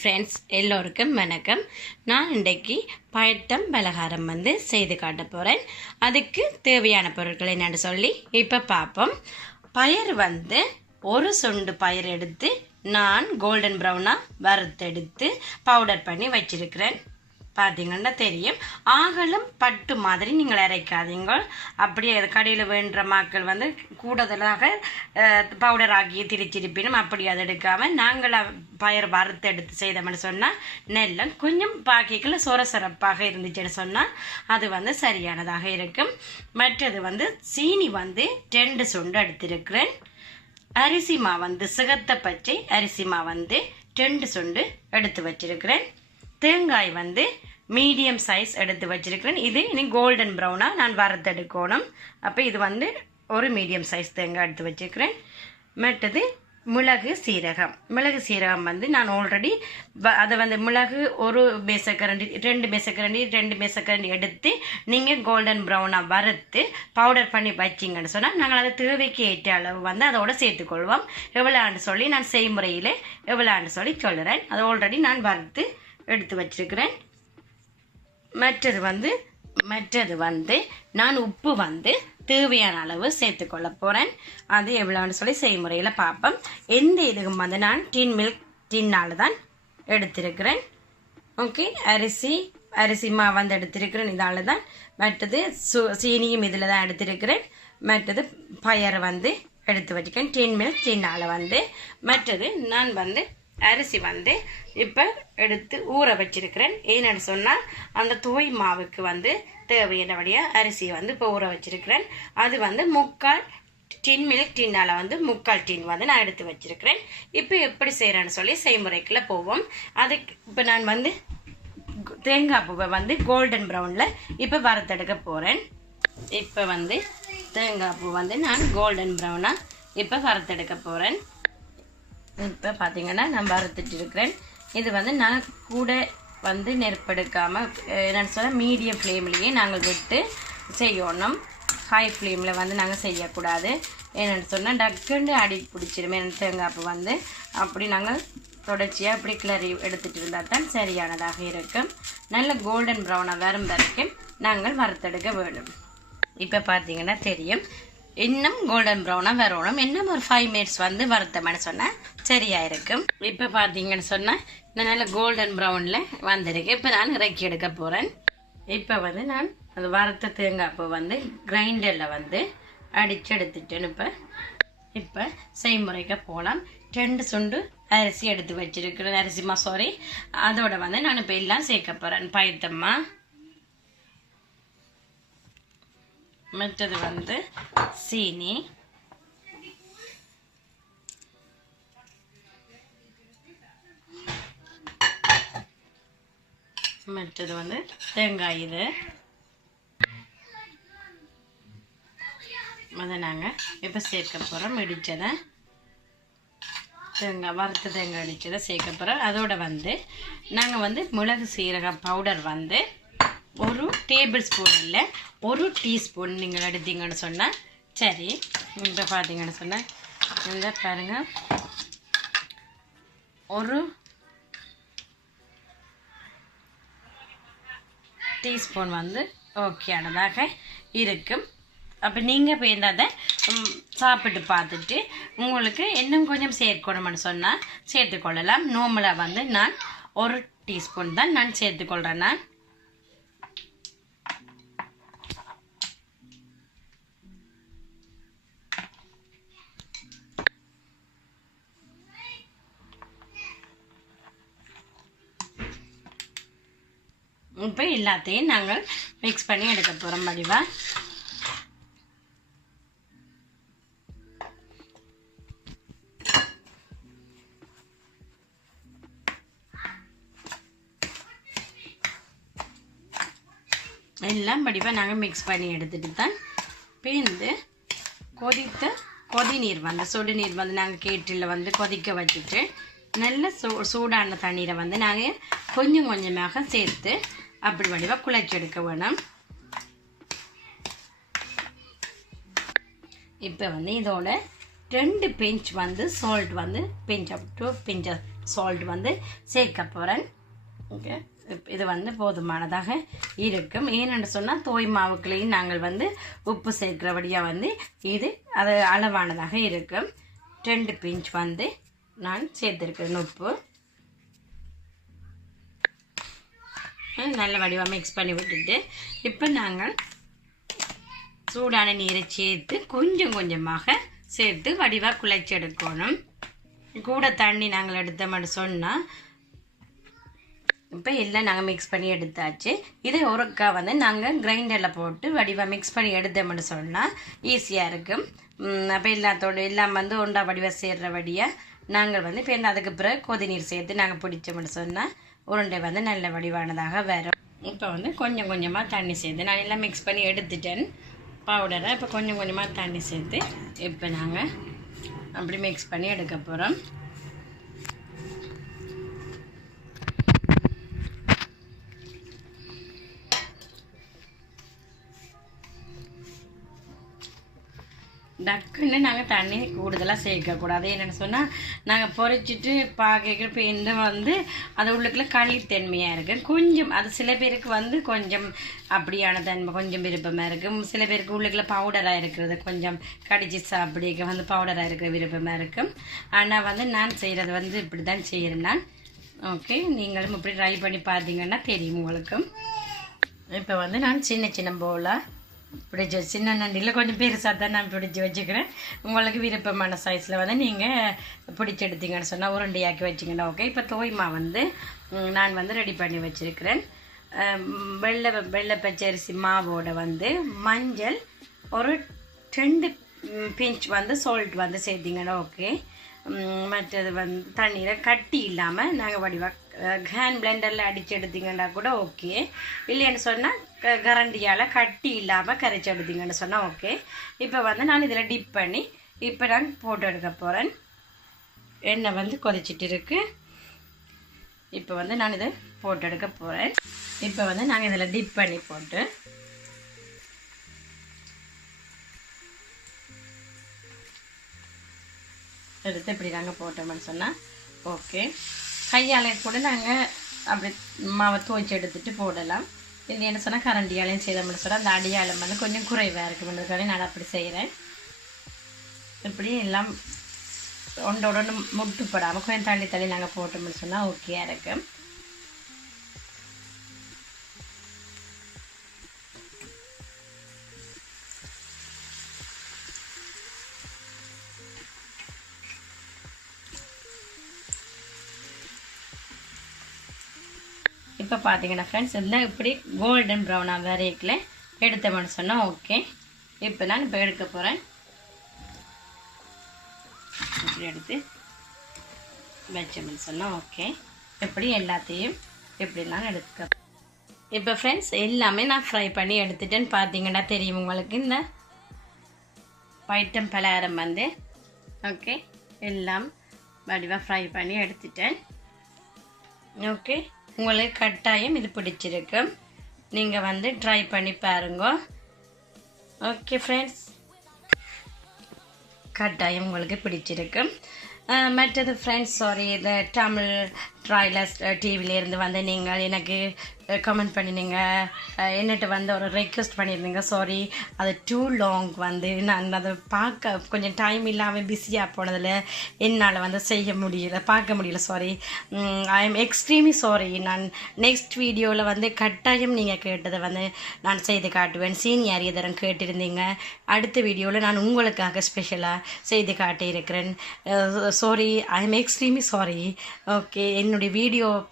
Friends, எல்லோருக்கும் வணக்கம். நான் இன்றைக்கு பயத்தம் பலகாரம் செய்து காட்ட போகிறேன். அதுக்கு தேவையான பொருட்கள் என்னென்னு சொல்லி இப்போ பார்ப்போம். பயறு ஒரு சொண்டு பயிர் எடுத்து நான் கோல்டன் ப்ரௌனாக வறுத்தெடுத்து பவுடர் பண்ணி வச்சிருக்கிறேன். பார்த்தீங்கன்னா தெரியும். ஆகலும் பட்டு மாதிரி நீங்கள் அரைக்காதீங்க. அப்படியே கடையில் வேண்டுற மக்கள் கூடுதலாக பவுடர் ஆக்கி திரிச்சிருப்பினும் அப்படி அதை எடுக்காமல் நாங்கள் பயிர் வறுத்து எடுத்து செய்தோம்னு சொன்னால் நெல்லை கொஞ்சம் பாக்கிக்குள்ள சொரசொரப்பாக இருந்துச்சுன்னு சொன்னால் அது சரியானதாக இருக்கும். மற்றது சீனி 2 சுண்டு எடுத்திருக்கிறேன். அரிசி மா சிகத்த பச்சை அரிசி மா 2 சுண்டு எடுத்து வச்சிருக்கிறேன். தேங்காய் மீடியம் சைஸ் எடுத்து வச்சிருக்கிறேன். இது இனி கோல்டன் ப்ரௌனாக நான் வறுத்தெடுக்கணும். அப்போ இது ஒரு மீடியம் சைஸ் தேங்காய் எடுத்து வச்சிருக்கிறேன். மற்றது மிளகு சீரகம் நான் ஆல்ரெடி அதை மிளகு ஒரு மேசக்கரண்டி 2 மேசக்கரண்டி எடுத்து நீங்கள் கோல்டன் ப்ரௌனாக வறுத்து பவுடர் பண்ணி வச்சிங்கன்னு சொன்னால் நாங்கள் அதை தேவைக்கு ஏற்ற அளவு அதோட சேர்த்துக்கொள்வோம். எவ்வளோன்னு சொல்லி நான் செய்முறையில் எவ்வளோன்னு சொல்லி சொல்லுறேன். அதை ஆல்ரெடி நான் வறுத்து எடுத்து வச்சிருக்கிறேன். மற்றது நான் உப்பு தேவையான அளவு சேர்த்துக்கொள்ள போகிறேன். அது எவ்வளோன்னு சொல்லி செய்முறையில் பார்ப்போம். எந்த இதுக்கும் நான் டின் மில்க் டின்னால் தான் எடுத்திருக்கிறேன். ஓகே, அரிசி மா எடுத்திருக்கிறேன். இதால் தான். மற்றது சீனியும் இதில் தான் எடுத்திருக்கிறேன். மற்றது பயரை எடுத்து வச்சுக்கிறேன். டின் மில்க் டின்னால் மற்றது நான் அரிசி இப்போ எடுத்து ஊற வச்சிருக்கிறேன். ஏன்னு சொன்னால் அந்த தோய் மாவுக்கு தேவையானபடியாக அரிசியை இப்போ ஊற வச்சிருக்கிறேன். அது முக்கால் டின் மில்க் டின்னால் 3/4 டின் நான் எடுத்து வச்சிருக்கிறேன். இப்போ எப்படி செய்கிறேன்னு சொல்லி செய்முறைக்குள்ள போவோம். அதுக்கு இப்போ நான் தேங்காய் பூவை கோல்டன் ப்ரௌனில் இப்போ வறுத்தெடுக்க போகிறேன். இப்போ தேங்காய் பூ நான் கோல்டன் ப்ரௌனாக இப்போ வறுத்தெடுக்க போகிறேன். இப்போ பார்த்தீங்கன்னா நான் வறுத்துட்டு இருக்கிறேன். இது நான் கூட நெருப்பெடுக்காமல் என்னென்னு சொன்னால் மீடியம் ஃப்ளேம்லேயே நாங்கள் விட்டு செய்யணும். ஹை ஃப்ளேமில் நாங்கள் செய்யக்கூடாது. என்னென்னு சொன்னால் டக்குண்டு அடி பிடிச்சிருமே. தேங்காய் பூ அப்படி நாங்கள் தொடர்ச்சியாக அப்படி கிளறி எடுத்துகிட்டு இருந்தால் தான் சரியானதாக இருக்கும். நல்ல கோல்டன் ப்ரௌனாக வரும் வரைக்கும் நாங்கள் வறுத்தெடுக்க வேண்டும். இப்போ பார்த்தீங்கன்னா தெரியும். இன்னும் கோல்டன் ப்ரௌனாக வரணும். இன்னும் ஒரு 5 மினிட்ஸ் வறுத்தோம்னு சொன்னால் சரியாக இருக்கும். இப்போ பார்த்தீங்கன்னு சொன்னால் இந்த நல்ல கோல்டன் ப்ரௌனில் வந்திருக்கு. இப்போ நான் இறக்கி எடுக்க போகிறேன். இப்போ நான் அந்த வறுத்த தேங்காய் பூ கிரைண்டரில் அடித்து எடுத்துட்டேன். இப்போ செய்முறைக்கு போகலாம். 2 சுண்டு அரிசி எடுத்து வச்சிருக்கிறேன். அரிசிமா அதோட நான் இப்போ எல்லாம் சேர்க்க போகிறேன். பயத்தம்மா, மற்றது சீனி, மற்றது தேங்காய். இது நாங்கள் இப்போ சேர்க்க போகிறோம். இடித்ததை தேங்காய் வறுத்த தேங்காய் இடித்ததை சேர்க்க போகிறோம். அதோட நாங்கள் மிளகு சீரகம் பவுடர் 1 டேபிள் ஸ்பூன் இல்லை 1 டீஸ்பூன் நீங்கள் எடுத்தீங்கன்னு சொன்னால் சரி. இப்போ பார்த்தீங்கன்னு சொன்னால் இந்த பாருங்கள் 1 டீஸ்பூன் ஓகேயானதாக இருக்கும். அப்போ நீங்கள் இப்போ அதை சாப்பிட்டு பார்த்துட்டு உங்களுக்கு இன்னும் கொஞ்சம் சேர்க்கணும்னு சொன்னால் சேர்த்துக்கொள்ளலாம். நார்மலாக நான் 1 டீஸ்பூன் தான் நான் சேர்த்துக்கொள்கிறேன். நான் இப்போ எல்லாத்தையும் நாங்கள் மிக்ஸ் பண்ணி எடுக்க போகிறோம். வடிவா எல்லாம் நாங்கள் மிக்ஸ் பண்ணி எடுத்துட்டு தான் பேந்து கொதி நீர் சுடு நீர் நாங்கள் கேட்டில் கொதிக்க வச்சுட்டு நல்ல சூடான தண்ணீரை நாங்கள் கொஞ்சம் கொஞ்சமாக சேர்த்து அப்படி வடிவாக குழைச்சி எடுக்க வேணும். இப்போ இதோட 2 pinch salt pinch up to pinch salt வந்து சேர்க்க போகிறேன். ஓகே, இது வந்து போதுமானதாக இருக்கும். ஏன்னு சொன்னால் தோய் மாவுக்குள்ளேயும் நாங்கள் வந்து உப்பு சேர்க்கிறபடியாக வந்து இது அது அளவானதாக இருக்கும். 2 பிஞ்ச் வந்து நான் சேர்த்துருக்கேன் உப்பு. நல்ல வடிவாக மிக்ஸ் பண்ணி விட்டுட்டு இப்போ நாங்கள் சூடான நீரை சேர்த்து கொஞ்சம் கொஞ்சமாக சேர்த்து வடிவாக குழைச்சி எடுக்கணும். கூட தண்ணி நாங்கள் எடுத்தோம்னு சொன்னால் இப்போ எல்லாம் நாங்கள் மிக்ஸ் பண்ணி எடுத்தாச்சு. இதை ஒருக்கா வந்து நாங்கள் கிரைண்டரில் போட்டு வடிவாக மிக்ஸ் பண்ணி எடுத்தோம்னு சொன்னால் ஈஸியாக இருக்கும். அப்போ எல்லாம் வந்து ஒன்றா வடிவாக சேர்கிற வடியாக நாங்கள் வந்து இப்போ அதுக்கு பிறகு கொதி நீர் சேர்த்து நாங்கள் பிடிச்சோம்னு சொன்னால் உருண்டை வந்து நல்ல வடிவானதாக வரும். இப்போ வந்து கொஞ்சம் கொஞ்சமாக தண்ணி சேர்த்து நான் எல்லாம் மிக்ஸ் பண்ணி எடுத்துட்டேன் பவுடரை. இப்போ கொஞ்சம் கொஞ்சமாக தண்ணி சேர்த்து இப்போ நாங்கள் அப்படி மிக்ஸ் பண்ணி எடுக்க போகிறோம். டக்குன்னு நாங்கள் தண்ணி கூடுதலாக சேர்க்கக்கூடாது. என்னென்னு சொன்னால் நாங்கள் பொரிச்சிட்டு பார்க்க இப்போ வந்து அது உள்ளுக்குள்ள களித்தன்மையாக இருக்குது. கொஞ்சம் அது சில பேருக்கு வந்து கொஞ்சம் அப்படியான தன்மை கொஞ்சம் விருப்பமாக இருக்கும். சில பேருக்கு உள்ளுக்குள்ள பவுடராக இருக்கிறது கொஞ்சம் கடிச்சு சாப்பிடிக்க வந்து பவுடராக இருக்கிற விருப்பமாக இருக்கும். ஆனால் வந்து நான் செய்கிறது வந்து இப்படி தான் செய்கிறேன் நான். ஓகே, நீங்களும் இப்படி ட்ரை பண்ணி பார்த்தீங்கன்னா தெரியும் உங்களுக்கும். இப்போ வந்து நான் சின்ன சின்ன பவுலாக பிடிச்சி சின்ன நண்டியில் கொஞ்சம் பெருசாக தான் நான் பிடிச்சி வச்சுக்கிறேன். உங்களுக்கு விருப்பமான சைஸில் வந்து நீங்கள் பிடிச்சி எடுத்தீங்கன்னு சொன்னால் உருண்டையாக்கி வச்சிங்கன்னா ஓகே. இப்போ தோய்மா வந்து நான் வந்து ரெடி பண்ணி வச்சுருக்கிறேன். வெள்ளை பச்சரிசி மாவோட வந்து மஞ்சள் ஒரு 2 பிஞ்ச் வந்து சால்ட் வந்து சேர்த்திங்கன்னா ஓகே. மற்றது வந்து தண்ணியில் கட்டி இல்லாமல் நாங்கள் வடிவாக ஹேண்ட் பிளெண்டரில் அடித்து எடுத்தீங்கன்னா கூட ஓகே. இல்லைன்னு சொன்னால் கரண்டியால் கட்டி இல்லாமல் கரைச்சி எடுத்தீங்கன்னு சொன்னால் ஓகே. இப்போ வந்து நான் இதில் டிப் பண்ணி இப்போ நான் போட்டு எடுக்க போகிறேன். எண்ணெய் வந்து கொதிச்சிட்டு இருக்கு. இப்போ வந்து நான் இதை போட்டு எடுக்க போகிறேன். இப்போ வந்து நாங்கள் இதில் டிப் பண்ணி போட்டு எடுத்து இப்படி நாங்கள் போட்டோம்னு சொன்னால் ஓகே. கையாலே கூட நாங்கள் அப்படி மாவை துவைச்சி எடுத்துகிட்டு போடலாம். இல்லை என்ன சொன்னால் கரண்டியாலையும் செய்தோம்னு சொன்னால் அந்த அடியாலம் வந்து கொஞ்சம் குறைவாக இருக்குன்றதுக்காக நான் அப்படி செய்கிறேன். இப்படி எல்லாம் ஒன்றோட முட்டுப்படாமல் கொஞ்சம் தள்ளி தள்ளி நாங்கள் போட்டோம்னு சொன்னால் ஓகேயா இருக்கும். இப்போ பார்த்தீங்கன்னா ஃப்ரெண்ட்ஸ் எல்லாம் இப்படி கோல்டன் ப்ரௌனாக வரைக்கில் எடுத்தோம்னு சொன்னால் ஓகே. இப்போ நான் இப்போ எடுக்க போகிறேன். இப்படி எடுத்து வச்சோம்னு சொன்னால் ஓகே. இப்படி எல்லாத்தையும் இப்படி நான் எடுக்க. இப்போ ஃப்ரெண்ட்ஸ் எல்லாமே நான் ஃப்ரை பண்ணி எடுத்துட்டேன்னு பார்த்தீங்கன்னா தெரியும் உங்களுக்கு. இந்த பைட்டம் பலகாரம் வந்து ஓகே எல்லாம் வடிவாக ஃப்ரை பண்ணி எடுத்துட்டேன். ஓகே, உங்களுக்கு கட்டாயம் இது பிடிச்சிருக்கும். நீங்கள் வந்து ட்ரை பண்ணி பாருங்க. ஓகே ஃப்ரெண்ட்ஸ், கட்டாயம் உங்களுக்கு பிடிச்சிருக்கும். மற்றது ஃப்ரெண்ட்ஸ் சாரி, இந்த தமிழ் ட்ராய்லர்ஸ் டிவிலேருந்து வந்து நீங்கள் எனக்கு கமெண்ட் பண்ணினீங்க, என்னட்டு வந்து ஒரு ரெக்வெஸ்ட் பண்ணியிருந்தீங்க. சாரி, அது டூ லாங் வந்து நான் அதை பார்க்க கொஞ்சம் டைம் இல்லாமல் பிஸியாக போனதில் என்னால் வந்து செய்ய முடியல, பார்க்க முடியல. Sorry, I am extremely sorry. நான் நெக்ஸ்ட் வீடியோவில் வந்து கட்டாயம் நீங்கள் கேட்டதை வந்து நான் செய்து காட்டுவேன். சீனியர் எதரும் கேட்டிருந்தீங்க. அடுத்த வீடியோவில் நான் உங்களுக்காக ஸ்பெஷலாக செய்து காட்டியிருக்கிறேன். Sorry, I am extremely sorry. Okay, என்னுடைய வீடியோ